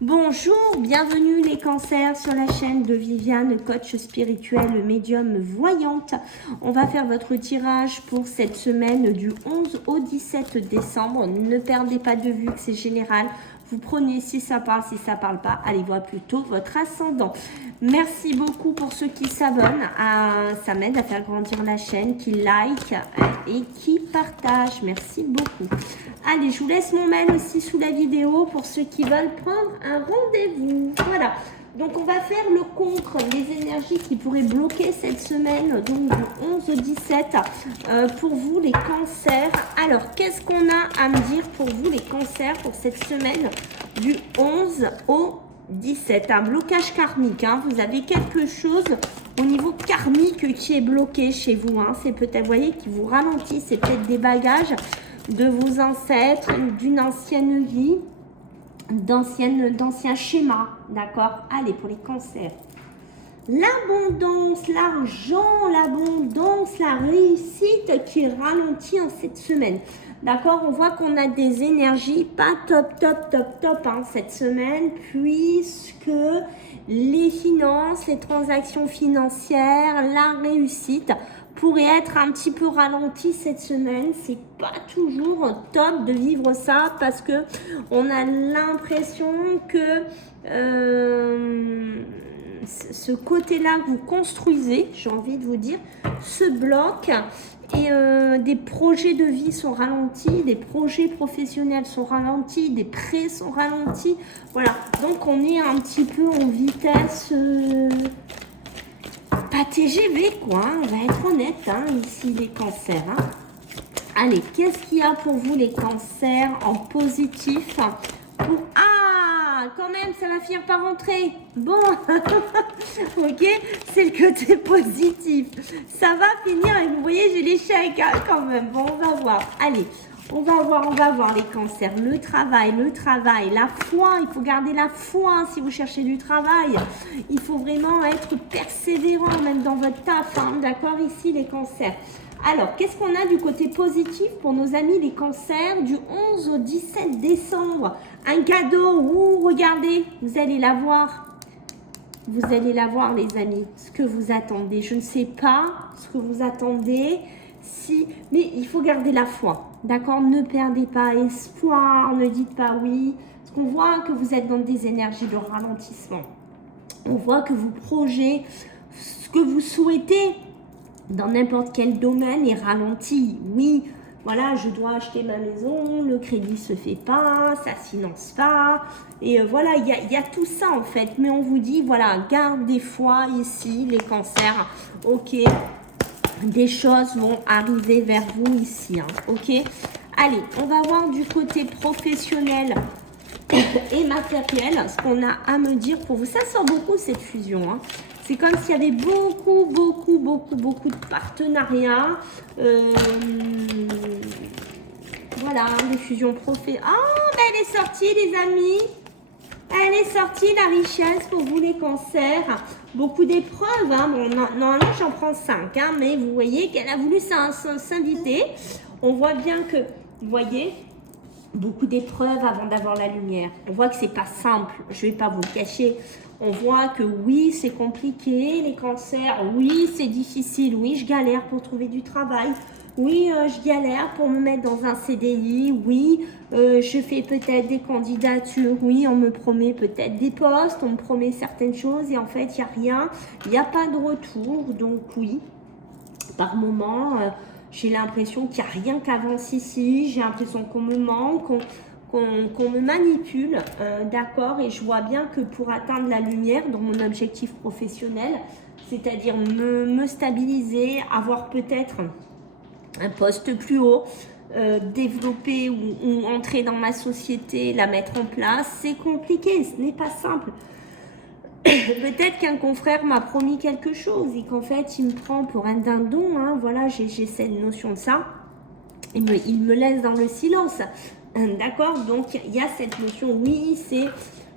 Bonjour, bienvenue les cancers sur la chaîne de Viviane, coach spirituel, médium voyante. On va faire votre tirage pour cette semaine du 11 au 17 décembre. Ne perdez pas de vue que c'est général. Vous prenez si ça parle, si ça parle pas, allez voir plutôt votre ascendant. Merci beaucoup pour ceux qui s'abonnent. Ça m'aide à faire grandir la chaîne, qui like et qui partage. Merci beaucoup. Allez, je vous laisse mon mail aussi sous la vidéo pour ceux qui veulent prendre un rendez-vous. Voilà. Donc, on va faire le contre les énergies qui pourraient bloquer cette semaine, donc du 11 au 17, pour vous les cancers. Alors, qu'est-ce qu'on a à me dire pour vous les cancers pour cette semaine du 11 au 17? Un blocage karmique, hein. Vous avez quelque chose au niveau karmique qui est bloqué chez vous, hein. C'est peut-être, vous voyez, qui vous ralentit, c'est peut-être des bagages de vos ancêtres, d'une ancienne vie, d'anciens schémas, d'accord? Allez, pour les cancers. L'abondance, l'argent, l'abondance, la réussite qui ralentit en cette semaine. D'accord? On voit qu'on a des énergies pas top, hein, cette semaine, puisque les finances, les transactions financières, la réussite pourrait être un petit peu ralenti cette semaine. C'est pas toujours top de vivre ça parce que on a l'impression que ce côté-là que vous construisez, j'ai envie de vous dire, se bloque et des projets de vie sont ralentis, des projets professionnels sont ralentis, des prêts sont ralentis. Voilà, donc on est un petit peu en vitesse... pas TGV quoi, hein, on va être honnête, hein, ici les cancers. Hein. Allez, qu'est-ce qu'il y a pour vous les cancers en positif pour... Ah, quand même, ça va finir par rentrer. Bon, ok, c'est le côté positif. Ça va finir et vous voyez, j'ai l'échec hein, quand même. Bon, on va voir. Allez, on va voir les cancers. Le travail, la foi. Il faut garder la foi si vous cherchez du travail. Il faut vraiment être persévérant même dans votre taf. Hein, d'accord, ici les cancers. Alors, qu'est-ce qu'on a du côté positif pour nos amis les cancers du 11 au 17 décembre? Un cadeau, ouh, regardez, vous allez l'avoir. Vous allez l'avoir les amis, ce que vous attendez. Je ne sais pas ce que vous attendez, mais il faut garder la foi. D'accord? Ne perdez pas espoir, ne dites pas oui. Parce qu'on voit que vous êtes dans des énergies de ralentissement. On voit que vos projets, ce que vous souhaitez, dans n'importe quel domaine est ralenti. Oui, voilà, je dois acheter ma maison, le crédit se fait pas, ça se finance pas. Et voilà, il y a tout ça en fait. Mais on vous dit, voilà, gardez foi ici, les cancers. Ok, des choses vont arriver vers vous ici. Hein, ok, allez, on va voir du côté professionnel et matériel ce qu'on a à me dire pour vous. Ça sort beaucoup cette fusion. Hein. C'est comme s'il y avait beaucoup de partenariats. Voilà, des fusions professionnelles. Ah, ben elle est sortie, les amis. Elle est sortie, la richesse pour vous, les cancers. Beaucoup d'épreuves. Hein. Bon, normalement, j'en prends 5. Hein, mais vous voyez qu'elle a voulu s'inviter. On voit bien que, vous voyez, beaucoup d'épreuves avant d'avoir la lumière. On voit que c'est pas simple. Je vais pas vous le cacher. On voit que oui, c'est compliqué, les cancers. Oui, c'est difficile. Oui, je galère pour trouver du travail. Oui, je galère pour me mettre dans un CDI. Oui, je fais peut-être des candidatures. Oui, on me promet peut-être des postes. On me promet certaines choses et en fait, il n'y a rien. Il n'y a pas de retour. Donc oui, par moment, j'ai l'impression qu'il n'y a rien qui avance ici. J'ai l'impression qu'on me manque, qu'on me manipule, d'accord, et je vois bien que pour atteindre la lumière dans mon objectif professionnel, c'est-à-dire me stabiliser, avoir peut-être un poste plus haut, développer ou entrer dans ma société, la mettre en place, c'est compliqué, ce n'est pas simple. Peut-être qu'un confrère m'a promis quelque chose et qu'en fait il me prend pour un dindon, hein, voilà, j'ai cette notion de ça, il me laisse dans le silence. D'accord, donc il y a cette notion, oui, c'est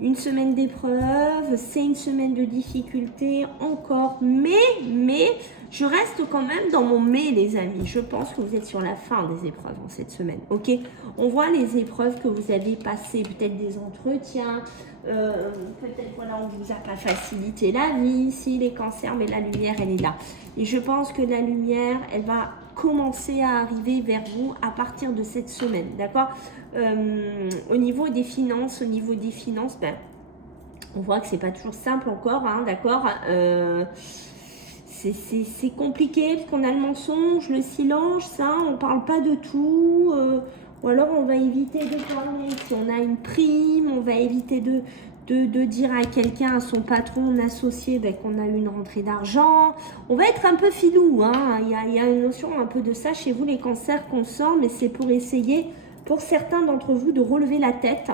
une semaine d'épreuve, c'est une semaine de difficulté encore, mais je reste quand même dans mon mais, les amis. Je pense que vous êtes sur la fin des épreuves en cette semaine, ok? On voit les épreuves que vous avez passées, peut-être des entretiens, peut-être voilà, on ne vous a pas facilité la vie, ici les cancers, mais la lumière, elle est là. Et je pense que la lumière, elle va commencer à arriver vers vous à partir de cette semaine, d'accord? Au niveau des finances, ben, on voit que c'est pas toujours simple encore, hein, d'accord? C'est compliqué parce qu'on a le mensonge, le silence, ça, on parle pas de tout. Ou alors on va éviter de parler. Si on a une prime, on va éviter de dire à quelqu'un, à son patron, associé, ben, qu'on a eu une rentrée d'argent. On va être un peu filou, hein. Il y a une notion un peu de ça chez vous, les cancers qu'on sent, mais c'est pour essayer, pour certains d'entre vous, de relever la tête.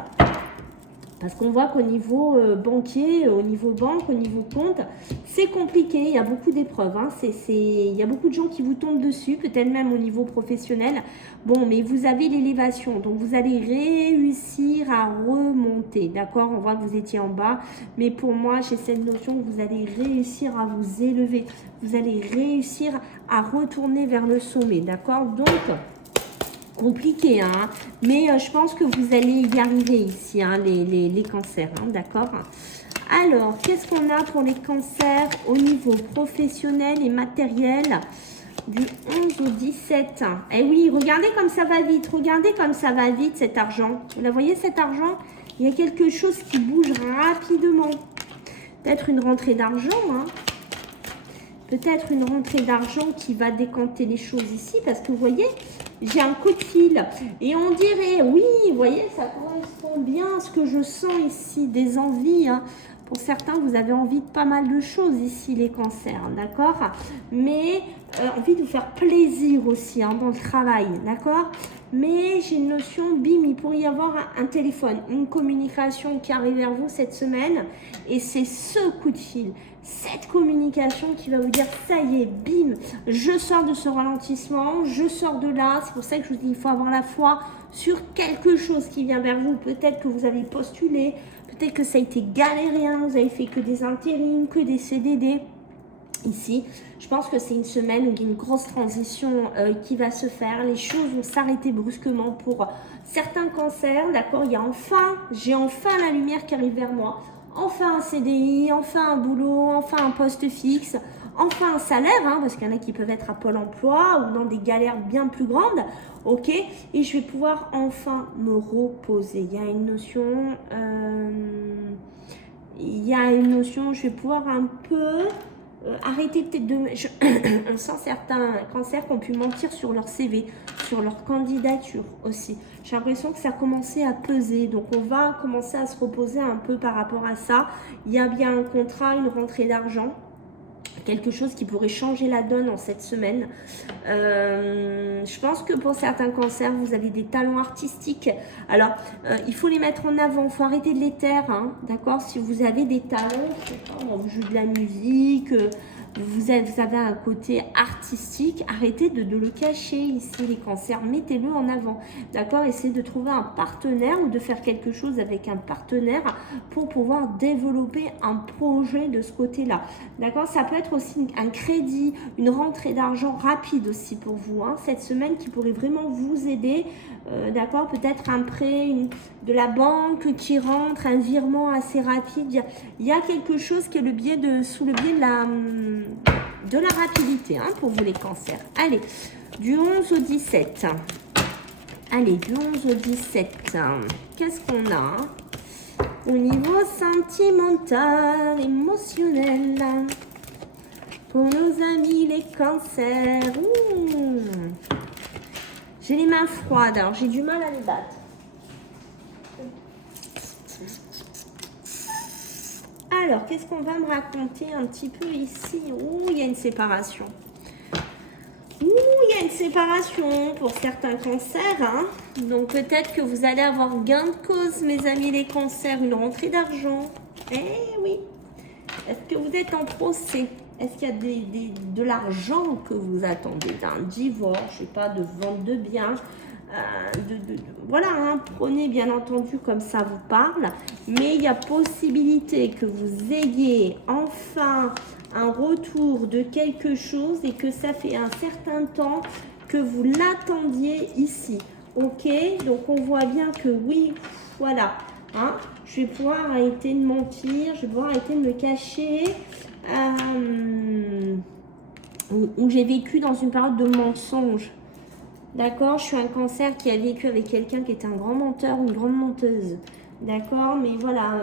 Parce qu'on voit qu'au niveau banquier, au niveau banque, au niveau compte, c'est compliqué. Il y a beaucoup d'épreuves. Hein. Il y a beaucoup de gens qui vous tombent dessus, peut-être même au niveau professionnel. Bon, mais vous avez l'élévation. Donc, vous allez réussir à remonter. D'accord? On voit que vous étiez en bas. Mais pour moi, j'ai cette notion que vous allez réussir à vous élever. Vous allez réussir à retourner vers le sommet. D'accord? Donc, compliqué, hein, mais je pense que vous allez y arriver ici, hein, les cancers, hein, d'accord? Alors, qu'est-ce qu'on a pour les cancers au niveau professionnel et matériel du 11 au 17? Eh oui, regardez comme ça va vite, regardez comme ça va vite cet argent. Vous la voyez cet argent? Il y a quelque chose qui bouge rapidement. Peut-être une rentrée d'argent, hein. Peut-être une rentrée d'argent qui va décanter les choses ici, parce que vous voyez, j'ai un coup de fil. Et on dirait, oui, vous voyez, ça correspond bien à ce que je sens ici, des envies. Hein. Pour certains, vous avez envie de pas mal de choses ici, les cancers, d'accord? Mais envie de vous faire plaisir aussi hein, dans le travail, d'accord? Mais j'ai une notion, bim, il pourrait y avoir un téléphone, une communication qui arrive vers vous cette semaine. Et c'est ce coup de fil, cette communication qui va vous dire, ça y est, bim, je sors de ce ralentissement, je sors de là. C'est pour ça que je vous dis, il faut avoir la foi sur quelque chose qui vient vers vous. Peut-être que vous avez postulé, peut-être que ça a été galérien, vous avez fait que des intérims, que des CDD. Ici, je pense que c'est une semaine où il y a une grosse transition qui va se faire. Les choses vont s'arrêter brusquement pour certains cancers. D'accord, j'ai enfin la lumière qui arrive vers moi. Enfin un CDI, enfin un boulot, enfin un poste fixe, enfin un salaire, hein, parce qu'il y en a qui peuvent être à Pôle emploi ou dans des galères bien plus grandes. Ok, et je vais pouvoir enfin me reposer. Il y a une notion, je vais pouvoir un peu... arrêtez peut-être de... on sent certains cancers qui ont pu mentir sur leur CV, sur leur candidature aussi. J'ai l'impression que ça a commencé à peser. Donc, on va commencer à se reposer un peu par rapport à ça. Il y a bien un contrat, une rentrée d'argent. Quelque chose qui pourrait changer la donne en cette semaine. Je pense que pour certains cancers, vous avez des talents artistiques. Alors, il faut les mettre en avant. Il faut arrêter de les taire, hein, d'accord? Si vous avez des talents, je sais pas, vous jouez de la musique, vous avez un côté artistique, arrêtez de le cacher ici, les cancers. Mettez-le en avant, d'accord? Essayez de trouver un partenaire ou de faire quelque chose avec un partenaire pour pouvoir développer un projet de ce côté-là, d'accord? Ça peut être aussi un crédit, une rentrée d'argent rapide aussi pour vous, hein, cette semaine qui pourrait vraiment vous aider, d'accord? Peut-être un prêt de la banque qui rentre, un virement assez rapide. Il y a quelque chose qui est sous le biais de la rapidité, hein, pour vous les cancers. Allez, du 11 au 17. Allez, du 11 au 17. Qu'est-ce qu'on a au niveau sentimental, émotionnel, pour nos amis les cancers? J'ai les mains froides, alors j'ai du mal à les battre. Alors, qu'est-ce qu'on va me raconter un petit peu ici? Il y a une séparation. Il y a une séparation pour certains cancers. Hein. Donc, peut-être que vous allez avoir gain de cause, mes amis les cancers, une rentrée d'argent. Eh oui. Est-ce que vous êtes en procès? Est-ce qu'il y a de l'argent que vous attendez? D'un divorce, je sais pas, de vente de biens, voilà, hein, prenez bien entendu comme ça vous parle, mais il y a possibilité que vous ayez enfin un retour de quelque chose et que ça fait un certain temps que vous l'attendiez ici. Ok, donc on voit bien que oui, voilà, hein, je vais pouvoir arrêter de mentir, je vais pouvoir arrêter de me cacher, où j'ai vécu dans une période de mensonge. D'accord, je suis un cancer qui a vécu avec quelqu'un qui était un grand menteur ou une grande menteuse. D'accord, mais voilà,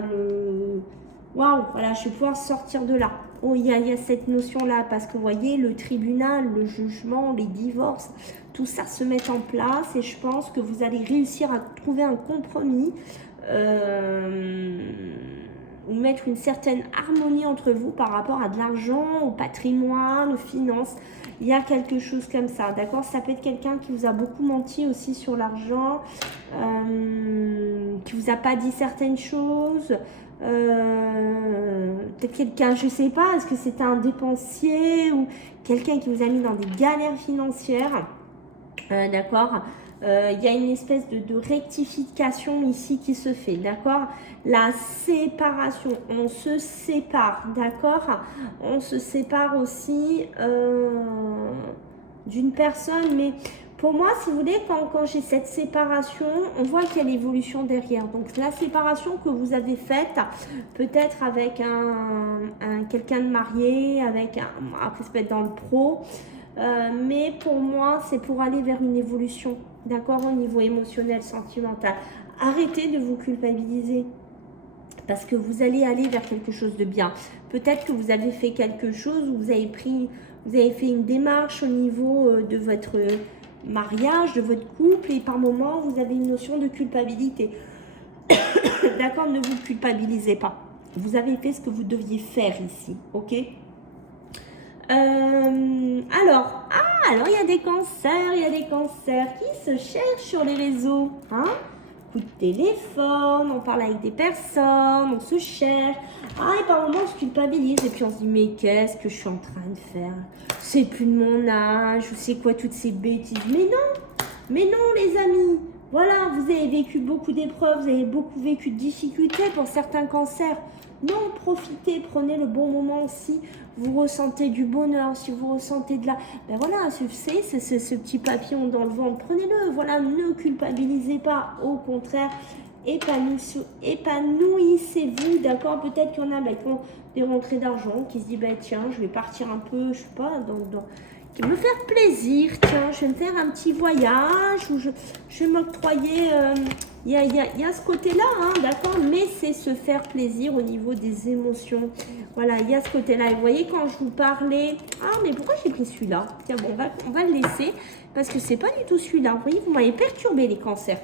waouh, voilà, je vais pouvoir sortir de là. Oh, il y a cette notion-là, parce que vous voyez, le tribunal, le jugement, les divorces, tout ça se met en place et je pense que vous allez réussir à trouver un compromis ou mettre une certaine harmonie entre vous par rapport à de l'argent, au patrimoine, aux finances. Il y a quelque chose comme ça, d'accord? Ça peut être quelqu'un qui vous a beaucoup menti aussi sur l'argent, qui vous a pas dit certaines choses. Peut-être quelqu'un, je sais pas, est-ce que c'était un dépensier ou quelqu'un qui vous a mis dans des galères financières, d'accord? Il y a une espèce de rectification ici qui se fait, d'accord? La séparation, on se sépare, d'accord? On se sépare aussi d'une personne, mais pour moi, si vous voulez, quand j'ai cette séparation, on voit qu'il y a l'évolution derrière. Donc la séparation que vous avez faite, peut-être avec quelqu'un de marié, avec après ça peut être dans le pro, mais pour moi, c'est pour aller vers une évolution, d'accord, au niveau émotionnel, sentimental. Arrêtez de vous culpabiliser, parce que vous allez aller vers quelque chose de bien. Peut-être que vous avez fait quelque chose, vous avez fait une démarche au niveau de votre mariage, de votre couple, et par moment, vous avez une notion de culpabilité. D'accord, ne vous culpabilisez pas. Vous avez fait ce que vous deviez faire ici, ok? Alors, il y a des cancers qui se cherchent sur les réseaux, hein? Coup de téléphone, on parle avec des personnes, on se cherche. Et par moments on se culpabilise et puis on se dit mais qu'est-ce que je suis en train de faire? C'est plus de mon âge, ou c'est quoi toutes ces bêtises? Mais non les amis. Voilà, vous avez vécu beaucoup d'épreuves, vous avez beaucoup vécu de difficultés pour certains cancers. Non, profitez, prenez le bon moment aussi. Vous ressentez du bonheur, si vous ressentez de la... Ben voilà, c'est ce petit papillon dans le ventre, prenez-le. Voilà, ne culpabilisez pas, au contraire, épanouissez-vous, d'accord? Peut-être qu'il y en a qui ont des rentrées d'argent, qui se disent, ben tiens, je vais partir un peu, je sais pas, qui me faire plaisir, tiens, je vais me faire un petit voyage, ou je vais m'octroyer... Il y a ce côté-là, hein, d'accord, mais c'est se faire plaisir au niveau des émotions. Voilà, il y a ce côté-là. Et vous voyez, quand je vous parlais... mais pourquoi j'ai pris celui-là? Tiens, bon, on va le laisser, parce que c'est pas du tout celui-là. Vous voyez, vous m'avez perturbé, les cancers.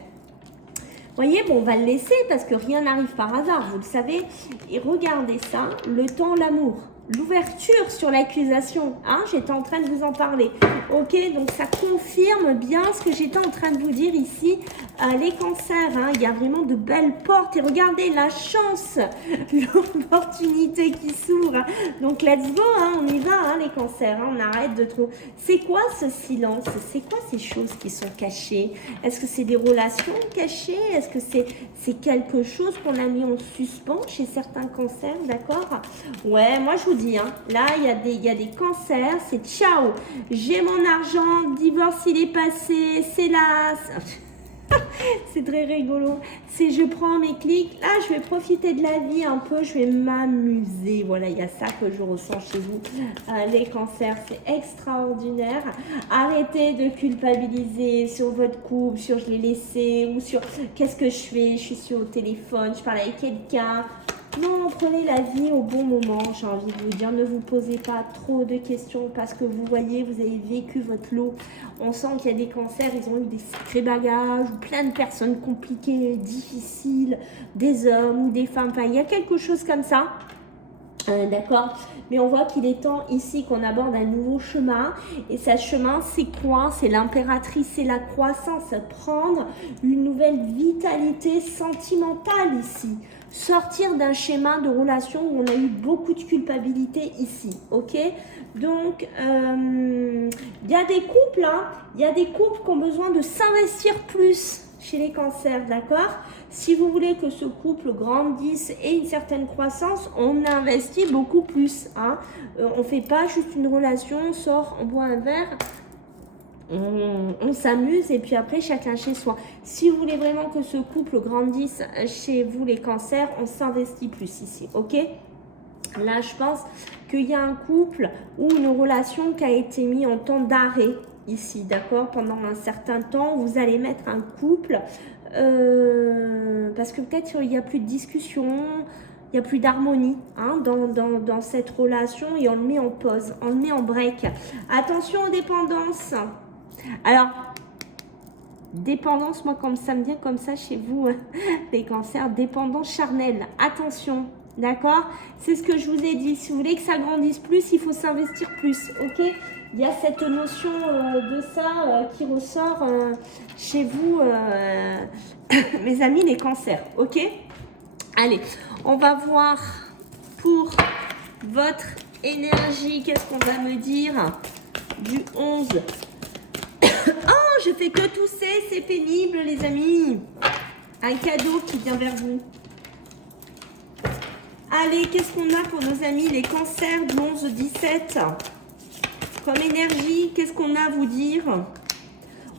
Vous voyez, bon, on va le laisser, parce que rien n'arrive par hasard, vous le savez. Et regardez ça, le temps, l'amour. L'ouverture sur l'accusation, hein, j'étais en train de vous en parler. Ok, donc ça confirme bien ce que j'étais en train de vous dire ici. Les cancers, hein, il y a vraiment de belles portes. Et regardez la chance, l'opportunité qui s'ouvre. Donc let's go, hein, on y va, hein, les cancers. Hein, on arrête de trop. C'est quoi ce silence? C'est quoi ces choses qui sont cachées? Est-ce que c'est des relations cachées? Est-ce que c'est quelque chose qu'on a mis en suspens chez certains cancers, d'accord? Ouais, moi je vous dis, hein, là il y a des cancers, c'est ciao, j'ai mon argent, divorce il est passé, c'est là. C'est très rigolo. C'est je prends mes clics, là je vais profiter de la vie un peu, je vais m'amuser. Voilà, il y a ça que je ressens chez vous. Les cancers, c'est extraordinaire. Arrêtez de culpabiliser sur votre couple, sur je l'ai laissé, ou sur qu'est-ce que je fais, je suis sur le téléphone, je parle avec quelqu'un. Non, prenez la vie au bon moment, j'ai envie de vous dire. Ne vous posez pas trop de questions parce que vous voyez, vous avez vécu votre lot. On sent qu'il y a des cancers, ils ont eu des sacrés bagages, ou plein de personnes compliquées, difficiles, des hommes ou des femmes. Enfin, il y a quelque chose comme ça. D'accord, mais on voit qu'il est temps ici qu'on aborde un nouveau chemin, et ce chemin c'est quoi? C'est l'impératrice, c'est la croissance, prendre une nouvelle vitalité sentimentale ici. sortir d'un schéma de relation où on a eu beaucoup de culpabilité ici, ok? Donc, il y a des couples, hein, il y a des couples qui ont besoin de s'investir plus chez les cancers, d'accord? Si vous voulez que ce couple grandisse et une certaine croissance, on investit beaucoup plus, hein. On ne fait pas juste une relation, on sort, on boit un verre, on s'amuse et puis après chacun chez soi. Si vous voulez vraiment que ce couple grandisse chez vous les cancers, on s'investit plus ici, ok? Là, je pense qu'il y a un couple ou une relation qui a été mise en temps d'arrêt ici, d'accord? Pendant un certain temps, vous allez mettre un couple parce que peut-être il n'y a plus de discussion, il n'y a plus d'harmonie, hein, dans cette relation et on le met en pause, on le met en break. Attention aux dépendances. Alors, dépendance, moi comme ça me vient comme ça chez vous, les cancers, dépendance charnelle. Attention, d'accord? C'est ce que je vous ai dit. Si vous voulez que ça grandisse plus, il faut s'investir plus, ok? Il y a cette notion de ça qui ressort chez vous, mes amis, les cancers, ok? Allez, on va voir pour votre énergie, qu'est-ce qu'on va me dire du 11. Oh, je fais que tousser, c'est pénible, les amis. Un cadeau qui vient vers vous. Allez, qu'est-ce qu'on a pour nos amis, les cancers du 11 au 17? Comme énergie, qu'est-ce qu'on a à vous dire?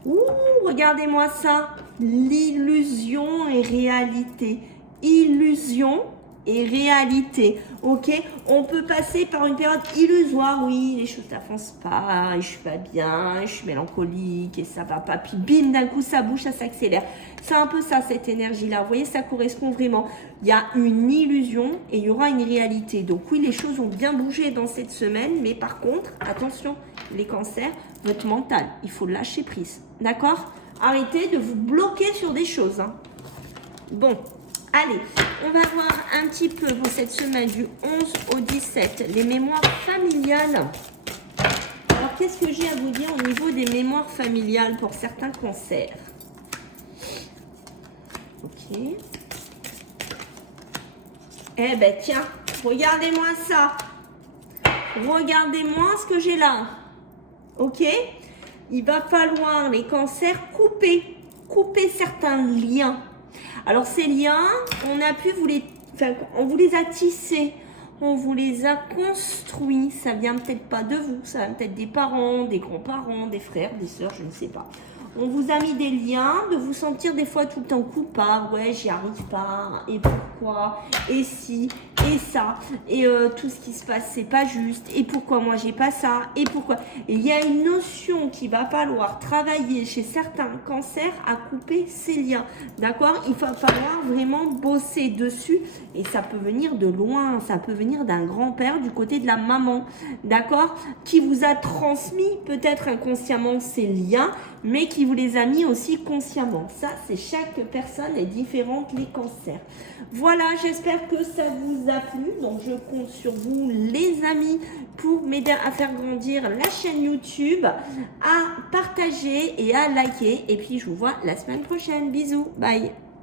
Ouh, regardez-moi ça. L'illusion et réalité. Illusion et réalité, ok? On peut passer par une période illusoire, oui, les choses n'avancent pas, et je suis pas bien, je suis mélancolique, et ça va pas, puis bim, d'un coup ça bouge, ça s'accélère. C'est un peu ça, cette énergie-là, vous voyez, ça correspond vraiment. Il y a une illusion et il y aura une réalité. Donc oui, les choses ont bien bougé dans cette semaine, mais par contre, attention, les cancers, votre mental, il faut lâcher prise, d'accord? Arrêtez de vous bloquer sur des choses, hein. Bon. Allez, on va voir un petit peu pour cette semaine du 11 au 17, les mémoires familiales. Alors, qu'est-ce que j'ai à vous dire au niveau des mémoires familiales pour certains cancers? Ok. Eh ben, tiens, regardez-moi ça. Regardez-moi ce que j'ai là. Ok? Il va falloir, les cancers, couper certains liens. Alors ces liens, on vous les a tissés, on vous les a construits. Ça vient peut-être pas de vous, ça vient peut-être des parents, des grands-parents, des frères, des sœurs, je ne sais pas. On vous a mis des liens, de vous sentir des fois tout le temps coupable. Ouais, j'y arrive pas. Et pourquoi? Et si? Et ça? Et tout ce qui se passe, c'est pas juste. Et pourquoi moi j'ai pas ça? Et pourquoi? Et il y a une notion qu'il va falloir travailler chez certains cancers à couper ces liens. D'accord? Il va falloir vraiment bosser dessus. Et ça peut venir de loin. Ça peut venir d'un grand-père du côté de la maman. D'accord? Qui vous a transmis peut-être inconsciemment ces liens, mais qui vous les a mis aussi consciemment. Ça, c'est chaque personne est différente, les cancers. Voilà, j'espère que ça vous a plu. Donc, je compte sur vous, les amis, pour m'aider à faire grandir la chaîne YouTube, à partager et à liker. Et puis, je vous vois la semaine prochaine. Bisous, bye.